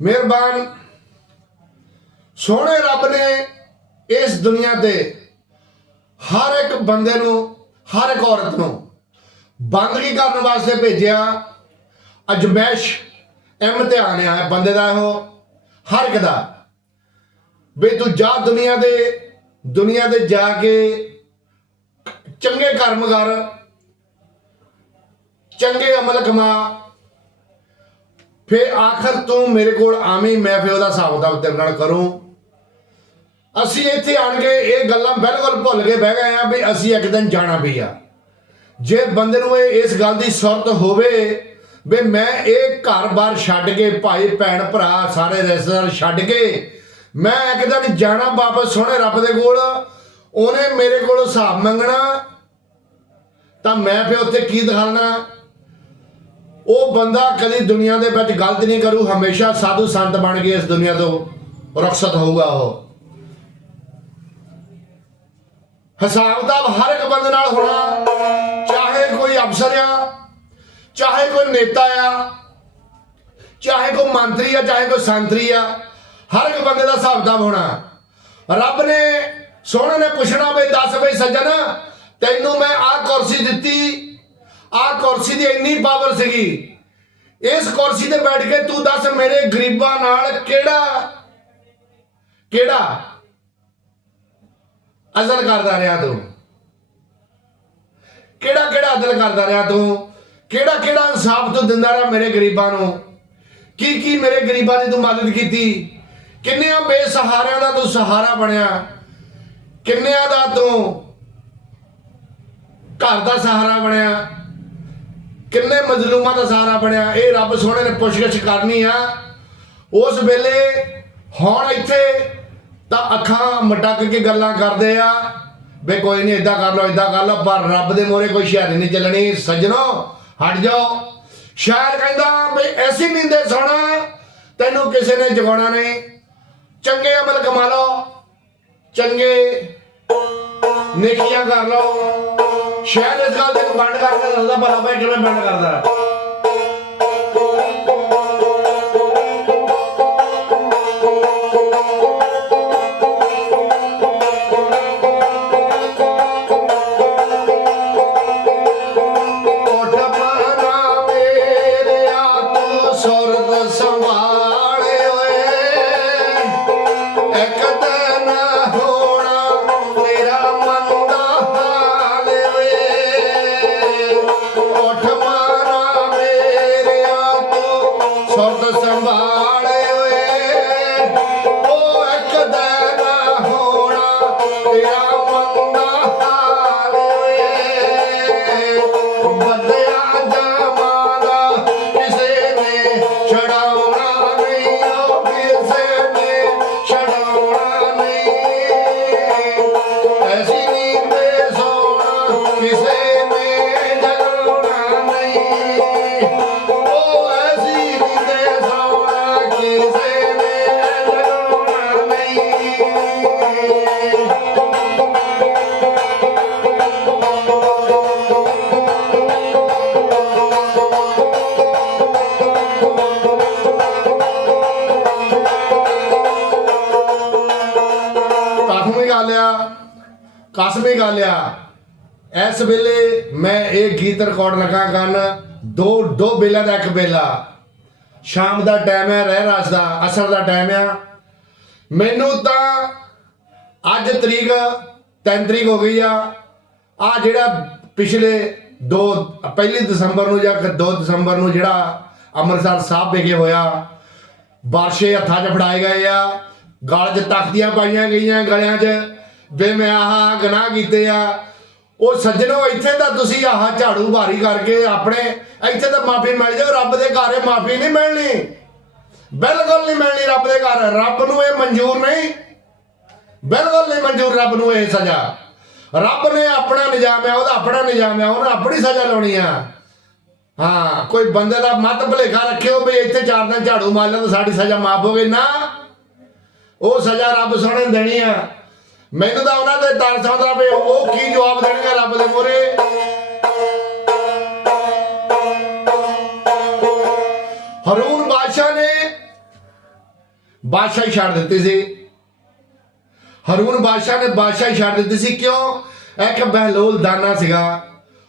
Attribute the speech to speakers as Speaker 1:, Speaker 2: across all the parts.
Speaker 1: ਮਿਹਰਬਾਨ। ਸੋਹਣੇ ਰੱਬ ਨੇ ਇਸ ਦੁਨੀਆ ਤੇ ਹਰ ਇੱਕ ਬੰਦੇ ਨੂੰ, ਹਰ ਇੱਕ ਔਰਤ ਨੂੰ ਬੰਦਗੀ ਕਰਨ ਵਾਸਤੇ ਭੇਜਿਆ। ਅਜਮੈਸ਼ ਇਮਤਿਹਾਨ ਆ, ਬੰਦੇ ਦਾ ਇਹੋ, ਹਰ ਇੱਕ ਦਾ। ਵੀ ਤੂੰ ਜਾ ਦੁਨੀਆ ਦੇ ਦੁਨੀਆ ਦੇ ਜਾ ਕੇ ਚੰਗੇ ਕਰਮ ਕਰ, ਚੰਗੇ ਅਮਲ ਕਮਾ ਫੇ ਆਖਰ ਤੂੰ ਮੇਰੇ ਕੋਲ ਆਵੇਂ, ਮੈਂ ਫੇ ਉਹਦਾ ਹਿਸਾਬ ਦਾ ਤੇਰੇ ਨਾਲ ਕਰੂੰ। ਅਸੀਂ ਇੱਥੇ ਆਣ ਕੇ ਇਹ ਗੱਲਾਂ ਬਿਲਕੁਲ ਭੁੱਲ ਕੇ ਬਹਿ ਗਏ ਆ ਵੀ ਅਸੀਂ ਇੱਕ ਦਿਨ ਜਾਣਾ ਵੀ ਆ। ਜੇ ਬੰਦੇ ਨੂੰ ਇਹ ਇਸ ਗੱਲ ਦੀ ਸੁਰਤ ਹੋਵੇ ਵੀ ਮੈਂ ਇਹ ਘਰ-ਬਾਰ ਛੱਡ ਕੇ, ਭਾਈ, ਭੈਣ, ਭਰਾ, ਸਾਰੇ ਰਿਸ਼ਤੇਦਾਰ ਛੱਡ ਕੇ ਮੈਂ ਇੱਕ ਦਿਨ ਜਾਣਾ ਵਾਪਸ ਸੋਹਣੇ ਰੱਬ ਦੇ ਕੋਲ, ਉਹਨੇ ਮੇਰੇ ਕੋਲ ਹਿਸਾਬ ਮੰਗਣਾ, ਤਾਂ ਮੈਂ ਫੇ ਉੱਥੇ ਕੀ ਦਿਖਾਣਾ ਉਹ ਬੰਦਾ ਕਦੀ ਦੁਨੀਆ ਦੇ ਵਿੱਚ ਗਲਤ ਨਹੀਂ ਕਰੂ, ਹਮੇਸ਼ਾ ਸਾਧੂ ਸੰਤ ਬਣ ਕੇ ਇਸ ਦੁਨੀਆ ਤੋਂ ਰਖਸਤ ਹੋਊਗਾ ਉਹ। ਹਿਸਾਬ ਦਾ ਹਰ ਇੱਕ ਬੰਦੇ ਨਾਲ ਹੋਣਾ, ਚਾਹੇ ਕੋਈ ਅਫਸਰ ਆ, ਚਾਹੇ ਕੋਈ ਨੇਤਾ ਆ, ਚਾਹੇ ਕੋਈ ਮੰਤਰੀ ਆ, ਚਾਹੇ ਕੋਈ ਸੰਤਰੀ ਆ, ਹਰ ਇੱਕ ਬੰਦੇ ਦਾ ਹਿਸਾਬ ਦਾ ਹੋਣਾ। ਰੱਬ ਨੇ ਸੋਹਣੇ ਨੇ ਪੁੱਛਣਾ ਬਈ, ਦੱਸ ਬਈ, ਸੱਜਣ, ਤੈਨੂੰ ਮੈਂ ਆਹ ਕੁਰਸੀ ਦਿੱਤੀ ਆਹ ਕੁਰਸੀ ਦੀ ਇੰਨੀ ਪਾਵਰ ਸੀਗੀ। ਇਸ ਕੁਰਸੀ ਤੇ ਬੈਠ ਕੇ ਤੂੰ ਦੱਸ ਮੇਰੇ ਗਰੀਬਾਂ ਨਾਲ ਕਿਹੜਾ ਕਿਹੜਾ ਅਜ਼ਲ ਕਰਦਾ ਰਿਹਾ ਤੂੰ? ਕਿਹੜਾ ਕਿਹੜਾ ਅਦਲ ਕਰਦਾ ਰਿਹਾ ਤੂੰ? ਕਿਹੜਾ ਕਿਹੜਾ ਇਨਸਾਫ ਤੂੰ ਦਿੰਦਾ ਰਿਹਾ ਮੇਰੇ ਗਰੀਬਾਂ ਨੂੰ? ਕੀ ਕੀ ਮੇਰੇ ਗਰੀਬਾਂ ਦੀ ਤੂੰ ਮਦਦ ਕੀਤੀ? ਕਿੰਨਿਆਂ ਬੇਸਹਾਰਿਆਂ ਦਾ ਤੂੰ ਸਹਾਰਾ ਬਣਿਆ? ਕਿੰਨਿਆਂ ਦਾ ਤੂੰ ਘਰ ਦਾ ਸਹਾਰਾ ਬਣਿਆ? ਕਿੰਨੇ ਮਜ਼ਲੂਮਾਂ ਦਾ ਸਹਾਰਾ ਬਣਿਆ? ਇਹ ਰੱਬ ਸੋਹਣੇ ਨੇ ਪੁੱਛਗਿੱਛ ਕਰਨੀ ਆ। ਉਸ ਵੇਲੇ ਹੁਣ ਇੱਥੇ ਤਾਂ ਅੱਖਾਂ ਮਟਕ ਕੇ ਗੱਲਾਂ ਕਰਦੇ ਆ। ਵੇ ਕੋਈ ਨਹੀਂ ਇਦਾਂ ਕਰ ਲਓ ਇਦਾਂ ਕਰ ਲਓ, ਪਰ ਰੱਬ ਦੇ ਮੋਰੇ ਕੋਈ ਸ਼ਹਿਰ ਨਹੀਂ ਚੱਲਣੀ। ਸੱਜਣੋ, ਹਟ ਜਾਓ। ਸ਼ਾਇਰ ਕਹਿੰਦਾ ਵੀ ਐਸੀ ਨਿੰਦੇ ਸੁਣਾ ਤੈਨੂੰ ਕਿਸੇ ਨੇ ਜਗਾਉਣਾ ਨਹੀਂ। ਚੰਗੇ ਅਮਲ ਕਮਾ ਲਓ, ਚੰਗੇ ਨੇਕੀਆਂ ਕਰ ਲਓ। ਸ਼ਾਇਦ ਇਸ ਗੱਲ ਤੇ ਨੂੰ ਬੰਦ ਕਰਕੇ ਦੱਸਦਾ ਭਲਾ ਭਾਈ ਕਿਵੇਂ ਬੰਦ ਕਰਦਾ। ਕਸਮੀ ਇਸ ਵੇਲੇ ਮੈਂ ਇਹ ਗੀਤ ਰਿਕਾਰਡ ਲਗਾ ਕਰਨ ਦੋ ਦੋ ਬੇਲਾ ਦਾ ਇੱਕ ਬੇਲਾ। ਸ਼ਾਮ ਦਾ ਟਾਈਮ ਹੈ, ਰਹਿ ਰਾਜ ਦਾ, ਅਸਰ ਦਾ ਟਾਈਮ ਆ। ਮੈਨੂੰ ਤਾਂ ਅੱਜ ਤਰੀਕ 3 ਤਰੀਕ ਹੋ ਗਈ ਆ। ਆ ਜਿਹੜਾ ਪਿਛਲੇ 2 ਪਹਿਲੀ ਦਸੰਬਰ ਨੂੰ ਜਾਂ 2 ਦਸੰਬਰ ਨੂੰ ਜਿਹੜਾ ਅੰਮ੍ਰਿਤਸਰ ਸਾਹਿਬ ਵਿਖੇ ਹੋਇਆ, ਬਾਰਸ਼ੇ ਹੱਥਾਂ 'ਚ ਫੜਾਏ ਗਏ ਆ। ਗਲ 'ਚ ਤਖਤੀਆਂ ਪਾਈਆਂ ਗਈਆਂ ਗਲਿਆਂ 'ਚ। ਵੇ ਮੈਂ ਆਹ ਗੁਨਾਹ ਕੀਤੇ ਆ। ਉਹ ਸੱਜਣੋ, ਇੱਥੇ ਤਾਂ ਤੁਸੀਂ ਆਹ ਝਾੜੂ ਬਾਰੀ ਕਰਕੇ ਆਪਣੇ, ਇੱਥੇ ਤਾਂ ਮਾਫੀ ਮਿਲ ਜਾਓ ਰੱਬ ਦੇ ਘਰ ਇਹ ਮਾਫੀ ਨਹੀਂ ਮਿਲਣੀ। ਬਿਲਕੁਲ ਨਹੀਂ ਮਿਲਣੀ ਰੱਬ ਦੇ ਘਰ। ਰੱਬ ਨੂੰ ਇਹ ਮਨਜ਼ੂਰ ਨਹੀਂ। ਬਿਲਕੁਲ ਨਹੀਂ ਮਨਜ਼ੂਰ ਰੱਬ ਨੂੰ ਇਹ ਸਜ਼ਾ। ਰੱਬ ਨੇ ਆਪਣਾ ਨਿਜ਼ਾਮ ਹੈ ਉਹਦਾ ਆਪਣਾ ਨਿਜ਼ਾਮ ਹੈ ਉਹਨੇ ਆਪਣੀ ਸਜ਼ਾ ਲਾਉਣੀ ਆ। ਹਾਂ, ਕੋਈ ਬੰਦੇ ਦਾ ਮਤ ਭਲੇਖਾ ਰੱਖਿਓ ਵੀ ਇੱਥੇ ਚਾਰ ਦਿਨ ਝਾੜੂ ਮਾਰ ਲੈਣ ਤਾਂ ਸਾਡੀ ਸਜ਼ਾ ਮਾਫ ਹੋਵੇ ਨਾ, ਉਹ ਸਜ਼ਾ ਰੱਬ ਸੋਹਣੇ ਦੇਣੀ ਆ। ਮੈਨੂੰ ਤਾਂ ਉਹਨਾਂ ਦੇ ਤਰਸ ਆਉਂਦਾ ਵੀ ਉਹ ਕੀ ਜਵਾਬ ਦੇਣਗੇ ਰੱਬ ਦੇ ਮੂਹਰੇ? ਹਰੂਨ ਬਾਦਸ਼ਾਹ ਨੇ ਬਾਦਸ਼ਾਹੀ ਛੱਡ ਦਿੱਤੀ ਸੀ। ਹਰੂਨ ਬਾਦਸ਼ਾਹ ਨੇ ਬਾਦਸ਼ਾਹੀ ਛੱਡ ਦਿੱਤੀ ਸੀ, ਕਿਉਂ? ਇੱਕ ਬਹਿਲੋਲ ਦਾਨਾ ਸੀਗਾ।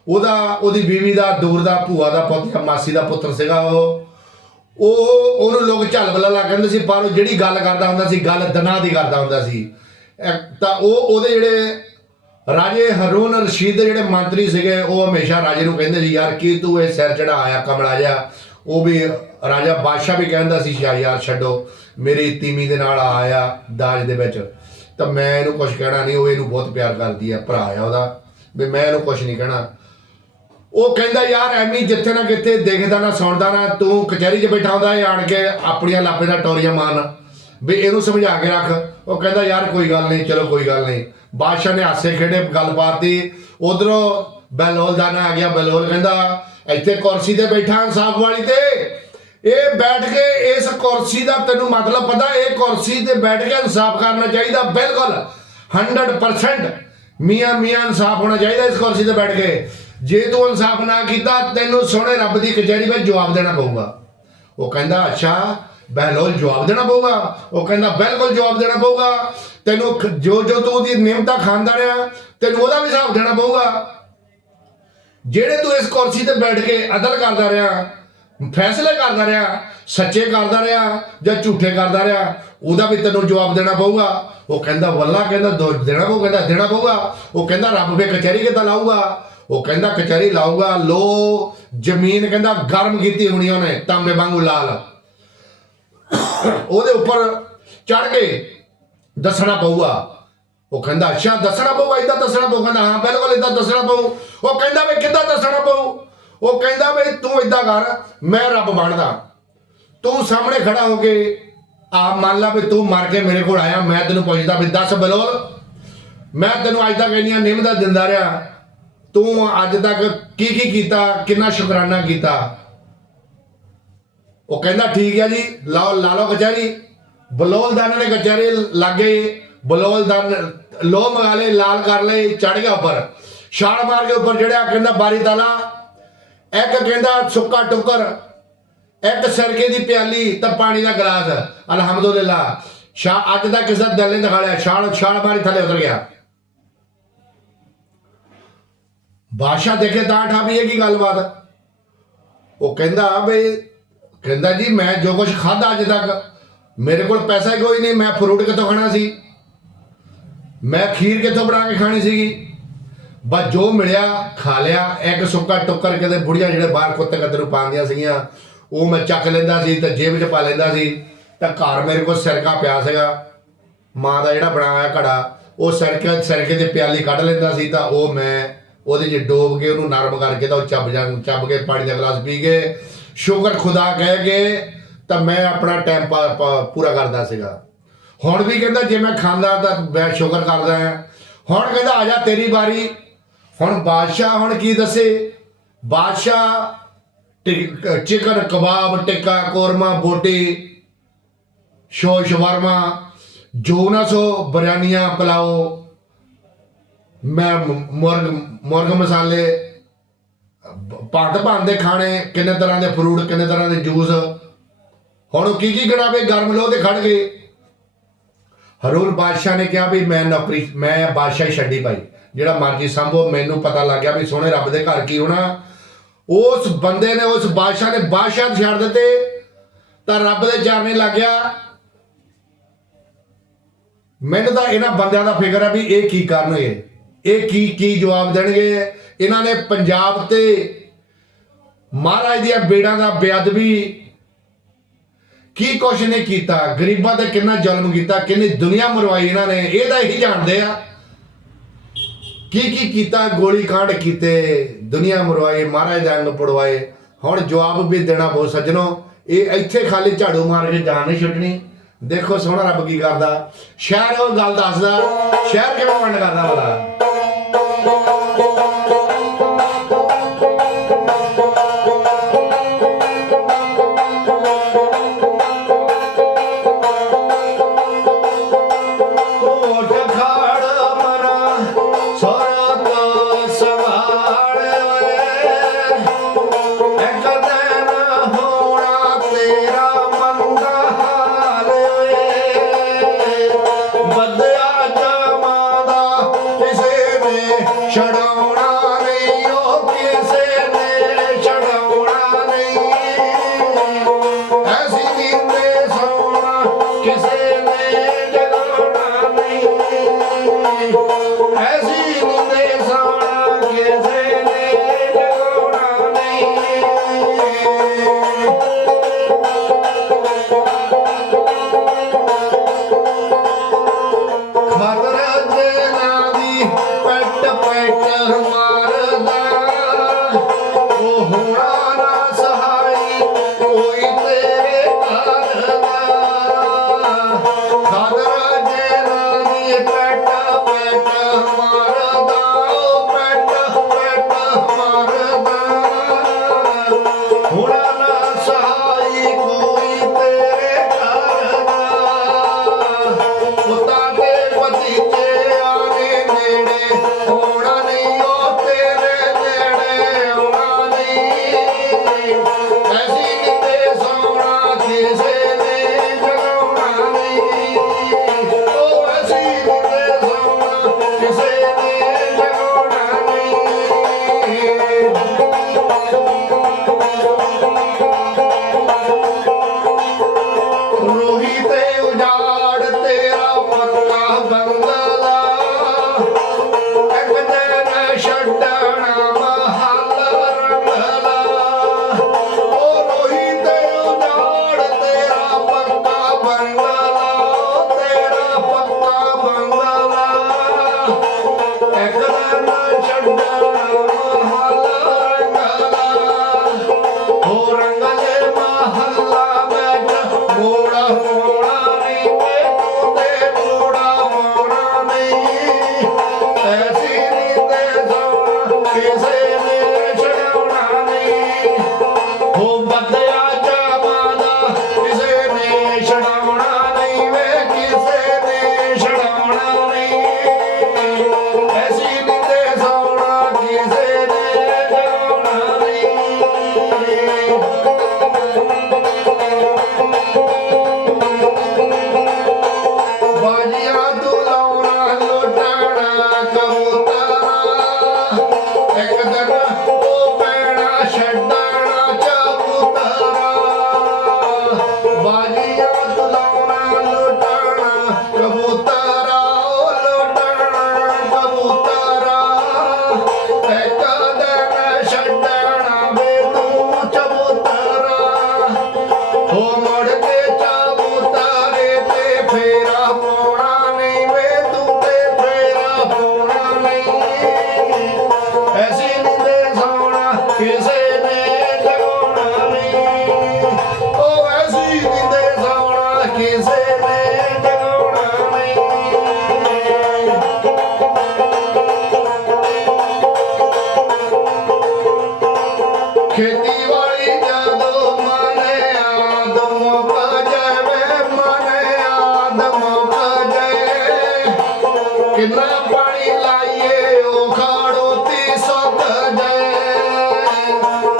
Speaker 1: ਉਹਦਾ, ਉਹਦੀ ਬੀਵੀ ਦਾ, ਦੂਰ ਦਾ, ਭੂਆ ਦਾ ਪੁੱਤ ਜਾਂ ਮਾਸੀ ਦਾ ਪੁੱਤਰ ਸੀਗਾ ਉਹ। ਉਹ ਉਹਨੂੰ ਲੋਕ ਝੱਲ ਕਹਿੰਦੇ ਸੀ, ਪਰ ਉਹ ਜਿਹੜੀ ਗੱਲ ਕਰਦਾ ਹੁੰਦਾ ਸੀ, ਗੱਲ ਦਨਾ ਦੀ ਕਰਦਾ ਹੁੰਦਾ ਸੀ। ਤਾਂ ਉਹ ਉਹਦੇ ਜਿਹੜੇ ਰਾਜੇ ਹਰੂਨ ਰਸ਼ੀਦ ਦੇ ਜਿਹੜੇ ਮੰਤਰੀ ਸੀਗੇ, ਉਹ ਹਮੇਸ਼ਾ ਰਾਜੇ ਨੂੰ ਕਹਿੰਦੇ ਸੀ, ਯਾਰ, ਕੀ ਤੂੰ ਇਹ ਸਿਰ ਚੜਾ ਆਇਆ, ਕਮਲਾ ਜਾ। ਉਹ ਵੀ ਰਾਜਾ ਬਾਦਸ਼ਾਹ ਵੀ ਕਹਿੰਦਾ ਸੀ ਸ਼ਾ ਯਾਰ, ਛੱਡੋ, ਮੇਰੀ ਤੀਮੀ ਦੇ ਨਾਲ ਆਇਆ ਦਾਜ ਦੇ ਵਿੱਚ। ਤਾਂ ਮੈਂ ਇਹਨੂੰ ਕੁਝ ਕਹਿਣਾ ਨਹੀਂ, ਉਹ ਇਹਨੂੰ ਬਹੁਤ ਪਿਆਰ ਕਰਦੀ ਹੈ ਭਰਾ ਆ ਉਹਦਾ। ਵੀ ਮੈਂ ਇਹਨੂੰ ਕੁਝ ਨਹੀਂ ਕਹਿਣਾ। ਉਹ ਕਹਿੰਦਾ, ਯਾਰ, ਐਵੇਂ ਜਿੱਥੇ ਨਾ ਕਿਤੇ ਦੇਖਦਾ ਨਾ ਸੁਣਦਾ ਨਾ, ਤੂੰ ਕਚਹਿਰੀ 'ਚ ਬੈਠਾ ਹੁੰਦਾ, ਇਹ ਆਣ ਕੇ ਆਪਣੀਆਂ ਲਾਪੇ ਦਾ ਟੋਰੀਆਂ ਮਾਰਨ। ਵੀ ਇਹਨੂੰ ਸਮਝਾ ਕੇ ਰੱਖ। ਉਹ ਕਹਿੰਦਾ, ਯਾਰ, ਕੋਈ ਗੱਲ ਨਹੀਂ, ਚਲੋ, ਕੋਈ ਗੱਲ ਨਹੀਂ। ਬਾਦਸ਼ਾਹ ਨੇ ਹਾਸੇ ਖੇਡੇ ਗੱਲਬਾਤ ਦੀ ਉਧਰੋਂ ਬੈਲੋਲ ਦਾ ਆ ਗਿਆ। ਬੈਲੋਲ ਕਹਿੰਦਾ, ਇੱਥੇ ਕੁਰਸੀ ਤੇ ਬੈਠਾ ਇਨਸਾਫ ਵਾਲੀ ਤੇ। ਇਹ ਬੈਠ ਕੇ, ਇਸ ਕੁਰਸੀ ਦਾ ਤੈਨੂੰ ਮਤਲਬ ਪਤਾ, ਇਹ ਕੁਰਸੀ ਤੇ ਬੈਠ ਕੇ ਇਨਸਾਫ ਕਰਨਾ ਚਾਹੀਦਾ, ਬਿਲਕੁਲ 100% ਮੀਆਂ ਮੀਆਂ ਇਨਸਾਫ ਹੋਣਾ ਚਾਹੀਦਾ ਇਸ ਕੁਰਸੀ ਤੇ ਬੈਠ ਕੇ। ਜੇ ਤੂੰ ਇਨਸਾਫ ਨਾ ਕੀਤਾ, ਤੈਨੂੰ ਸੋਹਣੇ ਰੱਬ ਦੀ ਕਚਹਿਰੀ ਵਿੱਚ ਜਵਾਬ ਦੇਣਾ ਪਊਗਾ। ਉਹ ਕਹਿੰਦਾ, ਅੱਛਾ ਬਹਿਲੋਲ ਜਵਾਬ ਦੇਣਾ ਪਊਗਾ। ਉਹ ਕਹਿੰਦਾ, ਬਿਲਕੁਲ ਜਵਾਬ ਦੇਣਾ ਪਊਗਾ। ਤੈਨੂੰ ਜੋ ਜੋ ਤੂੰ ਉਹਦੀ ਨਿਯਮਤਾ ਖਾਂਦਾ ਰਿਹਾ, ਤੈਨੂੰ ਉਹਦਾ ਵੀ ਹਿਸਾਬ ਦੇਣਾ ਪਊਗਾ। ਜਿਹੜੇ ਤੂੰ ਇਸ ਕੁਰਸੀ ਤੇ ਬੈਠ ਕੇ ਅਦਲ ਕਰਦਾ ਰਿਹਾ, ਫੈਸਲੇ ਕਰਦਾ ਰਿਹਾ, ਸੱਚੇ ਕਰਦਾ ਰਿਹਾ ਜਾਂ ਝੂਠੇ ਕਰਦਾ ਰਿਹਾ, ਉਹਦਾ ਵੀ ਤੈਨੂੰ ਜਵਾਬ ਦੇਣਾ ਪਊਗਾ। ਉਹ ਕਹਿੰਦਾ, ਵੱਲਾ ਕਹਿੰਦਾ, ਦੋ ਦੇਣਾ ਪਊ, ਕਹਿੰਦਾ, ਦੇਣਾ ਪਊਗਾ। ਉਹ ਕਹਿੰਦਾ, ਰੱਬ ਫੇ ਕਚਹਿਰੀ ਕਿੱਦਾਂ ਲਾਊਗਾ? ਉਹ ਕਹਿੰਦਾ, ਕਚਹਿਰੀ ਲਾਊਗਾ। ਲੋ, ਜ਼ਮੀਨ ਕਹਿੰਦਾ, ਗਰਮ ਕੀਤੀ ਹੋਣੀ ਉਹਨੇ, ਤਾਂਬੇ ਵਾਂਗੂ ਲਾਲ। ਉਹਦੇ ਉੱਪਰ ਚੜ ਕੇ ਦੱਸਣਾ ਪਊਗਾ। ਉਹ ਕਹਿੰਦਾ, ਅੱਛਾ, ਦੱਸਣਾ ਪਊਗਾ ਇਦਾਂ ਦੱਸਣਾ ਪਊ। ਕਹਿੰਦਾ, ਹਾਂ, ਬਿਲਕੁਲ ਇਦਾਂ ਦੱਸਣਾ ਪਊ। ਉਹ ਕਹਿੰਦਾ ਵੀ ਕਿੱਦਾਂ ਦੱਸਣਾ ਪਊ? ਉਹ ਕਹਿੰਦਾ ਵੀ ਤੂੰ ਇਦਾਂ ਕਰ, ਮੈਂ ਰੱਬ ਬਣਦਾ। ਤੂੰ ਸਾਹਮਣੇ ਖੜਾ ਹੋ ਕੇ ਆਪ ਮੰਨ ਲਾ ਵੀ ਤੂੰ ਮਰ ਕੇ ਮੇਰੇ ਕੋਲ ਆਇਆ, ਮੈਂ ਤੈਨੂੰ ਪੁੱਛਦਾ ਵੀ ਦੱਸ ਬਲੋਲ ਮੈਂ ਤੈਨੂੰ ਅੱਜ ਤੱਕ ਇੰਨੀਆਂ ਨਿਮਦਾ ਦਿੰਦਾ ਰਿਹਾ। ਤੂੰ ਅੱਜ ਤੱਕ ਕੀ ਕੀ ਕੀਤਾ, ਕਿੰਨਾ ਸ਼ੁਕਰਾਨਾ ਕੀਤਾ। ਉਹ ਕਹਿੰਦਾ, ਠੀਕ ਹੈ ਜੀ, ਲਾਓ, ਲਾ ਲਓ ਕਚਹਿਰੀ। ਬਲੋਲ ਦਾਨ ਨੇ ਕਚਹਿਰੀ ਲਾਗੇ, ਬਲੋਲ ਦਾਨ ਲੋ ਮਗਾ ਲਏ, ਲਾਲ ਕਰ ਲਏ ਚੜ ਗਿਆ ਉੱਪਰ। ਛਾਲ ਮਾਰ ਕੇ ਉੱਪਰ ਚੜਿਆ ਕਹਿੰਦਾ, ਬਾਰੀ ਤਾਲਾ। ਇੱਕ ਕਹਿੰਦਾ, ਸੁੱਕਾ ਟੁੱਕਰ। ਇੱਕ ਸਰਕੇ ਦੀ ਪਿਆਲੀ ਤਾਂ ਪਾਣੀ ਦਾ ਗਲਾਸ, ਅਲਹਮਦੁਲਿਲਾ। ਸ਼ਾ ਅੱਜ ਦਾ ਕਿਸੇ ਦਾ ਦਿਲ ਦਿਖਾ ਲਿਆ ਛਾਲ ਛਾਲ ਮਾਰੀ ਥੱਲੇ ਉਤਰ ਗਿਆ। ਬਾਦਸ਼ਾਹ ਦੇਖੇ ਤਾਂ ਠਾ ਵੀ ਇਹ ਕੀ ਗੱਲਬਾਤ? ਉਹ ਕਹਿੰਦਾ, ਬਈ ਕਹਿੰਦਾ ਜੀ, ਮੈਂ ਜੋ ਕੁਝ ਖਾਦਾ ਅੱਜ ਤੱਕ, ਮੇਰੇ ਕੋਲ ਪੈਸਾ ਹੀ ਕੋਈ ਨਹੀਂ, ਮੈਂ ਫਰੂਟ ਕਿੱਥੋਂ ਖਾਣਾ ਸੀ? ਮੈਂ ਖੀਰ ਕਿੱਥੋਂ ਬਣਾ ਕੇ ਖਾਣੀ ਸੀਗੀ? ਬਸ ਜੋ ਮਿਲਿਆ, ਖਾ ਲਿਆ, ਇੱਕ ਸੁੱਕਾ ਟੁੱਕਰ ਕਿਤੇ ਬੁੜੀਆਂ ਜਿਹੜੇ ਬਾਹਰ ਕੁੱਤੇ ਕੱਤੇ ਨੂੰ ਪਾਉਂਦੀਆਂ ਸੀਗੀਆਂ, ਉਹ ਮੈਂ ਚੱਕ ਲੈਂਦਾ ਸੀ ਤੇ ਜੇਬ 'ਚ ਪਾ ਲੈਂਦਾ ਸੀ। ਤਾਂ ਘਰ ਮੇਰੇ ਕੋਲ ਸਿਰਕਾ ਪਿਆ ਸੀਗਾ। ਮਾਂ ਦਾ ਜਿਹੜਾ ਬਣਾਇਆ ਘੜਾ, ਉਹ ਸਿਰਕੇ ਸਿਰਕੇ ਦੇ ਪਿਆਲੀ ਕੱਢ ਲੈਂਦਾ ਸੀ ਤਾਂ ਉਹ ਮੈਂ ਉਹਦੇ 'ਚ ਡੋਬ ਕੇ ਉਹਨੂੰ ਨਰਮ ਕਰਕੇ ਤਾਂ ਉਹ ਚੱਬ ਜਾਂ, ਚੱਬ ਕੇ ਪਾਣੀ ਦਾ ਗਲਾਸ ਪੀ ਕੇ ਸ਼ੁਕਰ ਖੁਦਾ ਕਹਿ ਕੇ ਤਾਂ ਮੈਂ ਆਪਣਾ ਟਾਈਮ ਪਾ- ਪਾ- ਪੂਰਾ ਕਰਦਾ ਸੀਗਾ। ਹੁਣ ਵੀ ਕਹਿੰਦਾ, ਜੇ ਮੈਂ ਖਾਂਦਾ ਤਾਂ ਮੈਂ ਸ਼ੁਕਰ ਕਰਦਾ ਹਾਂ। ਹੁਣ ਕਹਿੰਦਾ, ਆ ਜਾ ਤੇਰੀ ਵਾਰੀ। ਹੁਣ ਬਾਦਸ਼ਾਹ ਹੁਣ ਕੀ ਦੱਸੇ? ਬਾਦਸ਼ਾਹ ਟਿਕ- ਚਿਕਨ ਕਬਾਬ, ਟਿੱਕਾ, ਕੋਰਮਾ, ਬੋਟੀ ਸ਼ੋ ਵਰਮਾ, ਜੋ ਨਾ ਸੋ ਬਿਰਿਆਨੀਆਂ ਪਲਾਓ। ਮੈਂ ਮੁਰਗ ਮੁਰਗ ਮਸਾਲੇ ਭੰਡ ਭੰਨ ਦੇ ਖਾਣੇ, ਕਿੰਨੇ ਤਰ੍ਹਾਂ ਦੇ ਫਰੂਟ ਕਿੰਨੇ ਤਰ੍ਹਾਂ ਦੇ ਜੂਸ ਹੁਣ ਉਹ ਕੀ ਕੀ ਗਣਾਵੇ ਗਰਮ ਲੋਹ ਤੇ ਖੜ ਗਏ? ਹਰੂਨ ਬਾਦਸ਼ਾਹ ਨੇ ਕਿਹਾ ਵੀ ਮੈਂ ਨੌਕਰੀ, ਮੈਂ ਬਾਦਸ਼ਾਹੀ ਛੱਡੀ ਭਾਈ। ਜਿਹੜਾ ਮਰਜ਼ੀ ਸੰਭੋ, ਮੈਨੂੰ ਪਤਾ ਲੱਗ ਗਿਆ ਵੀ ਸੋਹਣੇ ਰੱਬ ਦੇ ਘਰ ਕੀ ਹੋਣਾ। ਉਸ ਬੰਦੇ ਨੇ, ਉਸ ਬਾਦਸ਼ਾਹ ਨੇ ਬਾਦਸ਼ਾਹ ਛੱਡ ਦਿੱਤੇ। ਤਾਂ ਰੱਬ ਦੇ ਚਰਨੇ ਲੱਗ ਗਿਆ। ਮੈਨੂੰ ਤਾਂ ਇਹਨਾਂ ਬੰਦਿਆਂ ਦਾ ਫਿਕਰ ਹੈ ਵੀ ਇਹ ਕੀ ਕਰਨਗੇ ਇਹ? ਕੀ ਕੀ ਜਵਾਬ ਦੇਣਗੇ? ਇਹਨਾਂ ਨੇ ਪੰਜਾਬ ਤੇ ਮਹਾਰਾਜ ਦੀਆਂ ਬੇੜਾਂ ਦਾ ਬੇਅਦਬੀ। ਕੀ ਕੁਛ ਨੇ ਕੀਤਾ? ਗਰੀਬਾਂ ਤੇ ਕਿੰਨਾ ਜ਼ੁਲਮ ਕੀਤਾ? ਕਿੰਨੀ ਦੁਨੀਆ ਮਰਵਾਈ ਇਹਨਾਂ ਨੇ? ਇਹ ਤਾਂ ਇਹੀ ਜਾਣਦੇ ਆ। ਕੀ ਕੀ ਕੀਤਾ? ਗੋਲੀ ਕਾਂਡ ਕੀਤੇ। ਦੁਨੀਆ ਮਰਵਾਏ, ਮਹਾਰਾਜ ਦੇ ਅੰਗ ਪੜਵਾਏ। ਹੁਣ ਜਵਾਬ ਵੀ ਦੇਣਾ ਬਹੁਤ ਸੱਜਣੋ। ਇਹ ਇੱਥੇ ਖਾਲੀ ਝਾੜੂ ਮਾਰ ਕੇ ਜਾਨ ਨਹੀਂ ਛੱਡਣੀ। ਦੇਖੋ ਸੋਹਣਾ ਰੱਬ ਕੀ ਕਰਦਾ। ਸ਼ਹਿਰ ਉਹ ਗੱਲ ਦੱਸਦਾ। ਸ਼ਹਿਰ ਕਿਵੇਂ ਵੰਡ ਕਰਦਾ ਵਾਲਾ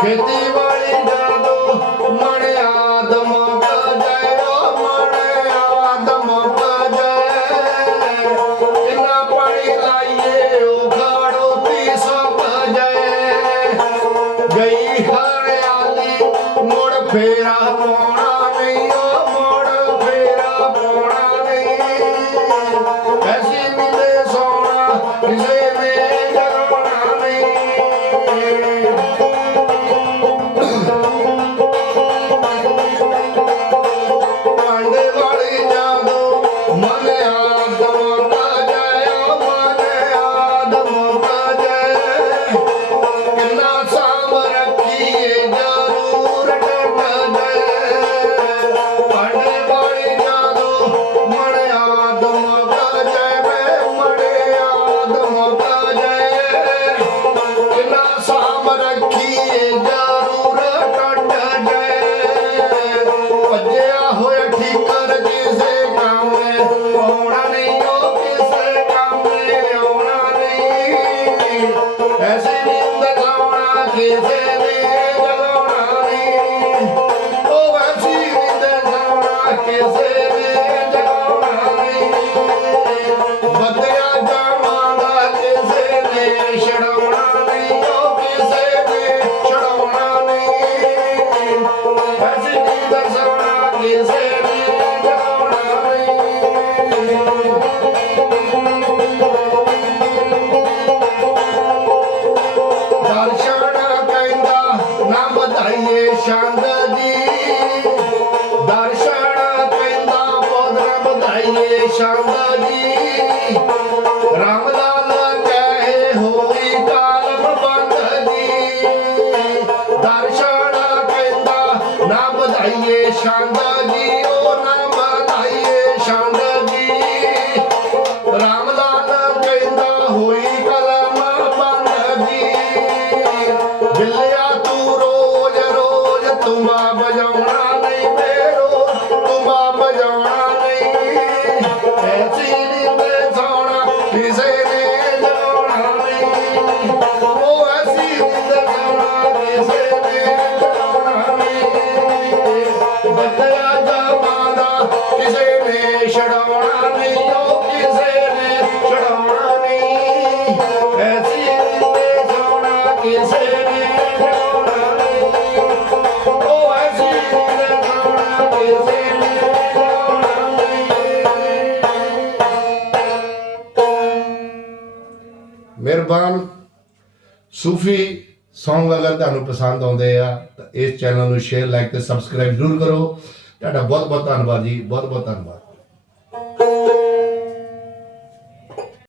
Speaker 1: Vete, va. ਸੌਂਗ ਅਗਰ ਤੁਹਾਨੂੰ ਪਸੰਦ ਆਉਂਦੇ ਆ, ਤਾਂ ਇਸ ਚੈਨਲ ਨੂੰ ਸ਼ੇਅਰ ਲਾਈਕ ਤੇ ਸਬਸਕ੍ਰਾਈਬ ਜ਼ਰੂਰ ਕਰੋ। ਤੁਹਾਡਾ ਬਹੁਤ ਬਹੁਤ ਧੰਨਵਾਦ ਜੀ ਬਹੁਤ ਬਹੁਤ ਧੰਨਵਾਦ।